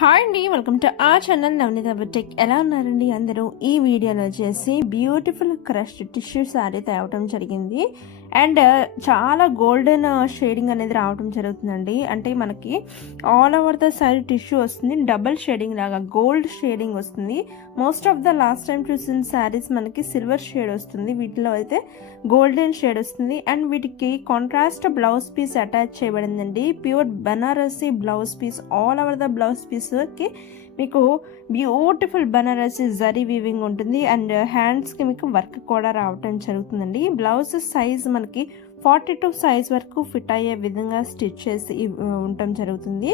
Hi అండి, welcome to ఆ channel నవనీత boutique. ఎలా ఉన్నారండి అందరూ? ఈ వీడియోలో వచ్చేసి బ్యూటిఫుల్ క్రష్ టిష్యూ శారీ తేవటం జరిగింది. అండ్ చాలా గోల్డెన్ షేడింగ్ అనేది రావడం జరుగుతుందండి. అంటే మనకి all over the sari tissue వస్తుంది, డబల్ షేడింగ్ లాగా గోల్డ్ షేడింగ్ వస్తుంది. Most of the last time చూసిన శారీస్ మనకి సిల్వర్ షేడ్ వస్తుంది, వీటిలో అయితే గోల్డెన్ షేడ్ వస్తుంది. అండ్ వీటికి కాంట్రాస్ట్ బ్లౌజ్ పీస్ అటాచ్ చేయబడిందండి. Pure Banarasi blouse piece. All over the blouse పీస్కి మీకు బ్యూటిఫుల్ బనారసి జరీ వీవింగ్ ఉంటుంది. అండ్ హ్యాండ్స్కి మీకు వర్క్ కూడా రావటం జరుగుతుందండి. బ్లౌజ్ సైజ్ మనకి 42 సైజ్ వరకు ఫిట్ అయ్యే విధంగా స్టిచ్ చేసి ఉండటం జరుగుతుంది.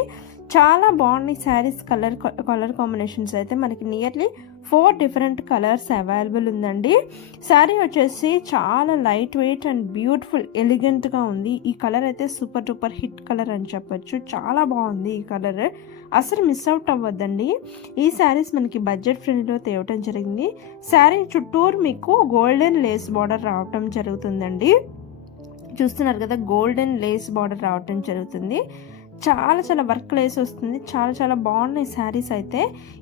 చాలా బాగున్నాయి శారీస్. కలర్ కాంబినేషన్స్ అయితే మనకి నియర్లీ 4 డిఫరెంట్ కలర్స్ అవైలబుల్ ఉందండి. శారీ వచ్చేసి చాలా లైట్ వెయిట్ అండ్ బ్యూటిఫుల్ ఎలిగెంట్గా ఉంది. ఈ కలర్ అయితే సూపర్ డూపర్ హిట్ కలర్ అని చెప్పొచ్చు. చాలా బాగుంది ఈ కలర్, అసలు మిస్ అవుట్ అవ్వద్దండి. ఈ శారీస్ మనకి బడ్జెట్ ఫ్రెండ్లీలో తేవటం జరిగింది. శారీ చుట్టూరు మీకు గోల్డెన్ లేస్ బార్డర్ రావటం జరుగుతుందండి. చూస్తున్నారు కదా, గోల్డెన్ లేస్ బార్డర్ రావటం జరుగుతుంది. చాలా చాలా వర్క్ లేస్ వస్తుంది. చాలా చాలా బాగున్నాయి శారీస్ అయితే.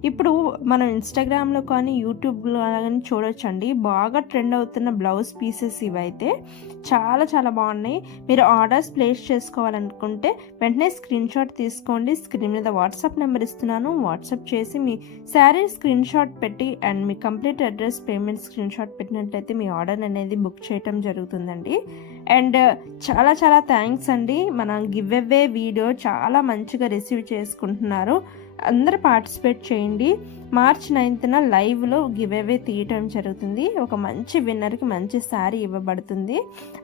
ఇప్పుడు మనం ఇన్స్టాగ్రామ్లో కానీ యూట్యూబ్లో కానీ చూడొచ్చండి, బాగా ట్రెండ్ అవుతున్న బ్లౌజ్ పీసెస్ ఇవైతే చాలా చాలా బాగున్నాయి. మీరు ఆర్డర్స్ ప్లేస్ చేసుకోవాలనుకుంటే వెంటనే స్క్రీన్ షాట్ తీసుకోండి. స్క్రీన్ మీద వాట్సాప్ నెంబర్ ఇస్తున్నాను, వాట్సాప్ చేసి మీ శారీ స్క్రీన్ షాట్ పెట్టి and me complete address payment screen shot పెట్టినట్లయితే మీ ఆర్డర్ అనేది బుక్ చేయటం జరుగుతుందండి. అండ్ చాలా చాలా థ్యాంక్స్ అండి. మన గివ్ అవే వీడియో చాలా మంచిగా రిసీవ్ చేసుకుంటున్నారు. అందరూ పార్టిసిపేట్ చేయండి. మార్చ్ 9న లైవ్లో గివ్ అవే తీయటం జరుగుతుంది. ఒక మంచి విన్నర్కి మంచి శారీ ఇవ్వబడుతుంది.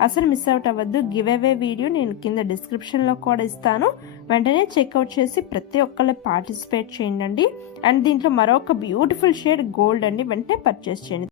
అసలు మిస్ అవుట్ అవ్వద్దు. గివ్ అవే వీడియో నేను కింద డిస్క్రిప్షన్లో కూడా ఇస్తాను. వెంటనే చెక్అవుట్ చేసి ప్రతి ఒక్కళ్ళు పార్టిసిపేట్ చేయండి. అండ్ దీంట్లో మరొక బ్యూటిఫుల్ షేడ్ గోల్డ్ అండి, వెంటనే పర్చేస్ చేయండి.